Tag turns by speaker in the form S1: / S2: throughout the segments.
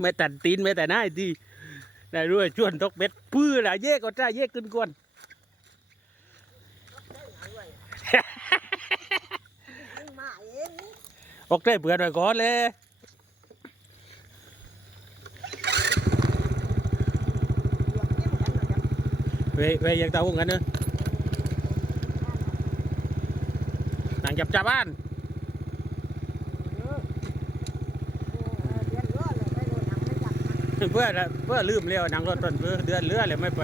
S1: ไม่ตัดตีนไม่แต่หน้าดีได้รู้ว่าชวนตกเบ็ดปื้อละเย่ก็จ้าเย่ขึ้นกวน
S2: มาเอ
S1: อกได้เผื่อหน่อยก่อนเลยเวยเวยยังเตาหงกันเนอะนังจับจับบ้าน เพื่อเพื่อลืมเลี้ยวนังรถต้นเพื่อเดือนเรือเลยไม่ไป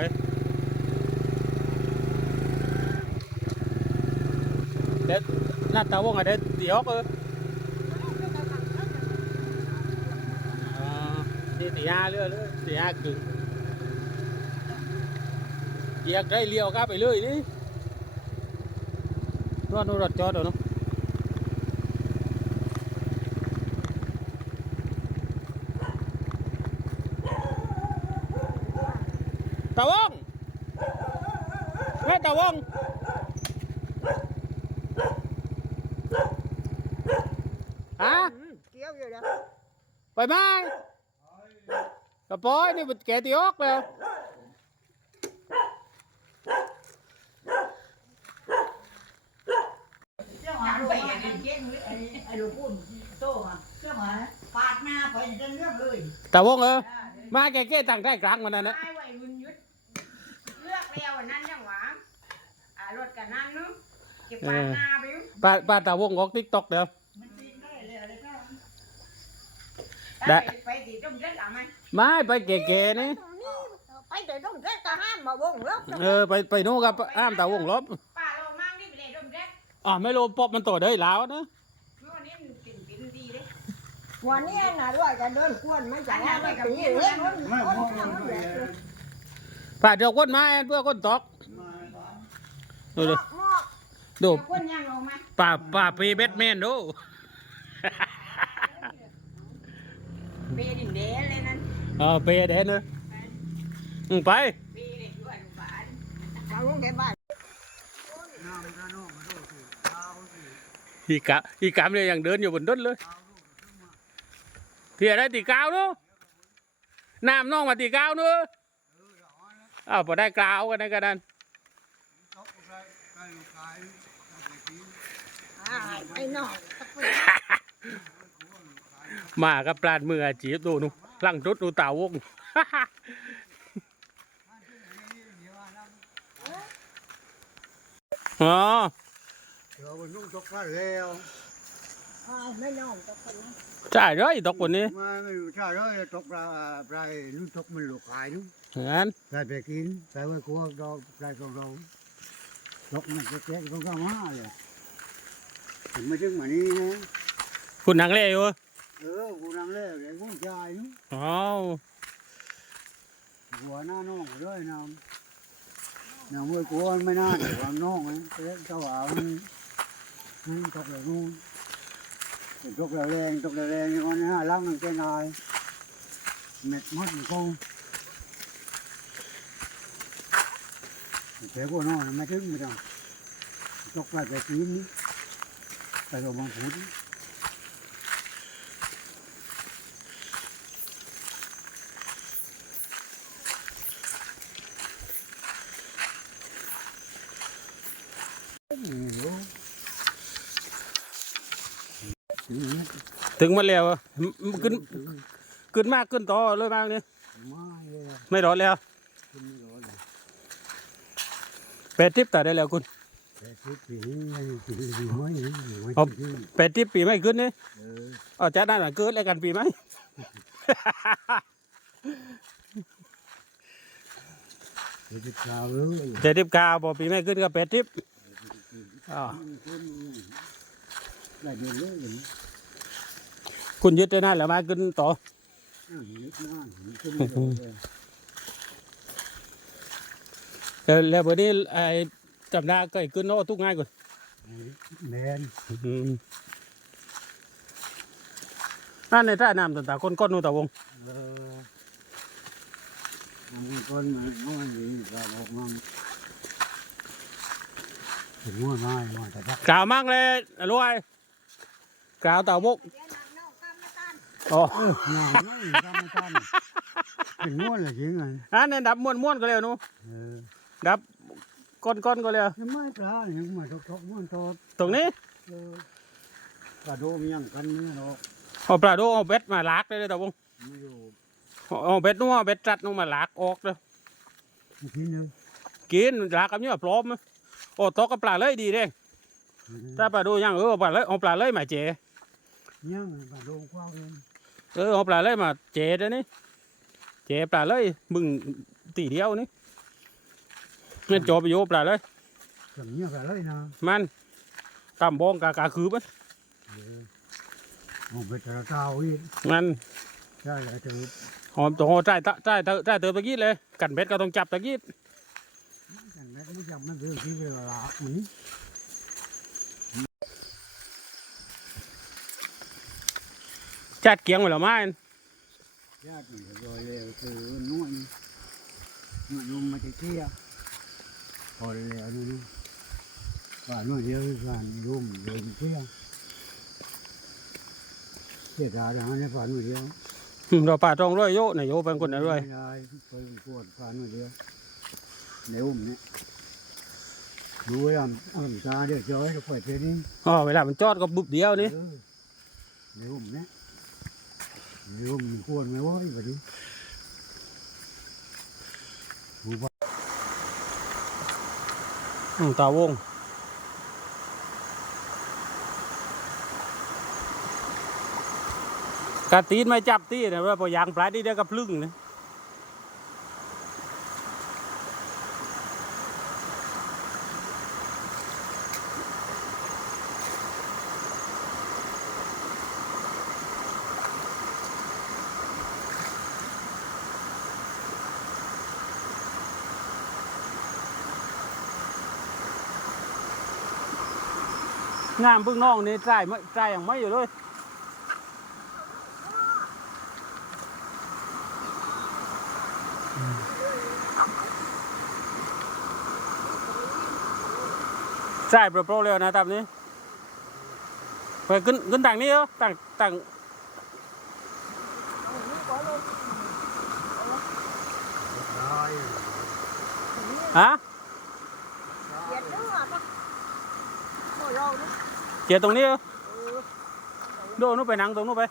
S1: เด็ดหน้าตาวงอะไรเดี๋ยวเอออ่านี่ตีห้าเรือเลยตีห้ากึ่งเหยียกได้เลี้ยวกลับไปเลยนี่รถรถจอดเดี๋ยวเนาะตาวง แม่ตาวงฮะ
S2: เกี่ยวอยู่แล้ว
S1: ไปไหมกระปอยนี่มันแกตีออกแล้ว
S2: เจ้าหาไปไอ้เจ๊งไอ้ไอ้ลูกปุ่นโตมาเจ้าหาปาดหน้าไปจะเรื่องเลย
S1: ตาวงเออมาแกเก้ตั้งได้กลางมันนั่นนะ
S3: ไอ้วัยรุ่นยุดเลือกแล้วอันนั้นยังหวะอ่ารถ กันนั่นเนู้เก็บปาดหน้าไปอยู่
S1: ป้าป้าตาวงออกติ๊กต็อกเดี๋ยว
S2: มันตีได้เลยอะไรก็
S1: ได้
S3: ไปไปตีต้มเล็ดหรือไม่
S1: ไม่ไปแก่ๆนี่
S2: ไปแต่ต้องแก้ทหารมาวงแล้ว
S1: เออไปไปนู่นกับอ้ามตาวงลบ
S3: ป้าเรามั่งนี่ไปเลยต้มเล็ด
S1: อ๋อไม่รู้ปอบมันต่อได้แล้วนะ
S3: เมื่อวันนี้มันปิ่นปิ่นดีเลย
S2: วันนี้น่ะด้วยจะเดินกวนไม่จ่ายไม่ปีเล็กคนคนทำเลย
S1: ป้าเดี๋ยวก้นไม้เพื่อก้นตอก ดูดู
S2: หม้อ
S1: ดู
S3: คนยังเอาไหม
S1: ป้าป้าปีแบทแมนดู
S3: เปดินเดนเลยนั่น
S1: เออเปย์เดนเนอะอืมไป
S3: เปเด็กด้วยลูกบ้าน
S2: มาวงแกบ้าน
S1: อีกะอีกามเลยยังเดินอยู่บนต้นเลยเพียอะไรตีกาวเนอะน้ำน้องมาตีกาวเนอะอ้าวพอได้กาวกันได้กันนั่น
S2: ไอ้น้อง
S1: มากับปลาดมืออาจีบดูนูลังจุดดูตาวงอ๋อ
S4: เดี๋ยวมันนุ่งตกผ้าแล้ว
S2: ไม่น้องตะคนนะ
S1: ใช่เลยตกคนนี้
S4: มาไม่รู้ชาเลยตกปลาปลานุ่งตกมันหลกขายนุ่ง
S1: งั้น
S4: ใส่ไปกินใส่ไว้ครัวดอกใส่ของเรา ตกมันจะแก่ก็ก็มาเลยถึงมาถึงมานี้นะ
S1: คุณนังเล่อยู่
S4: เออกูนังเล่เลยกูชายนุ่ง
S1: อ๋อ
S4: หัวหน้าน้องด้วยน้ำน้ำเมื่อกลัวไม่น่าแต่ว่าน้องนะเจ๊เจ้าเอามันมันตกเลยนู่นตกแรงตกแรงนี่มันห้าลังมันแค่นายเม็ดมัดมันคง แต่ก็นอนไม่ถึงไม่ต้องตกไปไปกินนี่ไปกับบังคุด
S1: ถึงมาแล้วขึ้นขึ้นมากขึ้นต่อเลยมากนี่
S4: ย
S1: ไม่รอดแล้ว
S4: คุณไม่รอเลย
S1: แปดทิปแต่ได้แล้วคุณ
S4: แต่คิดปีนี้ยังปีนี้ไม่ไม่
S1: เอา
S4: ถึง
S1: แปดทิปปีไม่ขึ้นนี่
S4: เออ
S1: เอาจะได้หน่อยเกิดแล้วกันปีไหม
S4: เดี๋ยวจะกล่าวเลย
S1: เจ็ดทิปกาวพอปีไม่ขึ้นก็แปดทิปอ๋อ
S4: ได้เดินเลยอย่างนี้
S1: คุณยึดได้นั่นแล้วมาขึ้นต่อ
S4: อ้าวนึกนานขึ้นไม่รอเลย
S1: แล้วแล้ววันนี้ไอ้จำได้ก็ไอ้ขึ้นโน้ทุกง่ายกว่า
S4: แมน
S1: อืมนั่นในท่าน้ำต่างๆคนก้อนนู่นตะวง
S4: เออมันคนมันมันดีก็บอกมันถึงว่าไม่มาแต่ถ้าก
S1: ล่าวมั่งเลยรวยกล่าวตะวง
S2: เดี๋ยวน้องกำมาตัน
S1: อ๋อ
S4: เออหนาวไม่ทำไม่ทันเป็นม้วนเลยจริงไง
S1: อันนี้ดับม้วนม้วนๆก็เร็วหนู
S4: เออ
S1: ดับก้นก้นๆก็เร็ว
S4: ทำไมปลาเนี่ยมาทกทกม้วนโต
S1: ตรงนี้
S4: เออปลาโดมยังกันเนี่ยหรอก
S1: เอาปลาโดเอาเบ็ดมาลากเลยเลยตาบง
S4: ไม่อยู่
S1: เอาเอาเบ็ดนู้นเอาเบ็ดจัดนู้นมาลากออกเลย
S4: อีกทีหนึง
S1: กินลากกับเนี่ยพร้อมมั้ยโอ้ตกกับปลาเลยดีเด้ถ้าปลาโดยังเออเอาปลาเลยเอาปลาเลยมาเจ
S4: ยังปลาโดมกว้างเอง
S1: เออเอาปลาเลยมาเจเด้อนี่เจปลาเลยมึงตีเดียวนี่ มันจบไปโยปลาเลย
S4: สำเนียงอะไรนะ
S1: มันกำบองกากาคือมัน
S4: เออเอาไปตะเกาอีก
S1: มัน
S4: ใช่แล้วจะ
S1: หอมตัวหอใจตะใจเตใจเติมตะกี้เลย กันเบ็ดก็ต้องจับตะกี้
S4: กันแม่ไม่จำมันเรื่องที่เวลาอืม
S1: จัดเกียงไว้แล้วไม้น
S4: ญาติอยู่รอยเลยคือนวลนวลนุ่มมาจะเที่ย พอแล้วนู่นว่านวลเดียวกันรุ่มเดินเที่ยเที่ยดาดังนั้นผ่านนวลเดียว
S1: อืมเราป่าตองร้อยโยเนี่ยโยเป็นคนไหนร้อย
S4: ไม่ได้ไปปวดผ่านนวลเดียวในอุ้มเนี่ยดูไว้อ่ำอ่ำตาเดี๋ยวจอยจะปล่อยเพลงนี้
S1: อ๋อเวลามันจอดก็บุบเดียวนี่
S4: เออในอุ้มเนี่ยในอุ้มมันควรไหมวะไอ้แบบนี้
S1: อืม ตาวงกระตีนไม่จับตีนะว่าพอยางปลายนี่เดียวกับพลึ่งนะ งามพึ่งน้องนี่ใจไม่ใจอย่างไม่อยู่เลยใช่โปรโปรเร็วนะตามนี้ไปขึ้นขึ้นต่างนี้เหรอต่างต่าง
S4: ได้
S1: ฮะ
S3: เย็ดด้วยปะโมโรนี่
S1: เจียตรงนี้ โดนนู้นไปนั่งตรงนู้นไป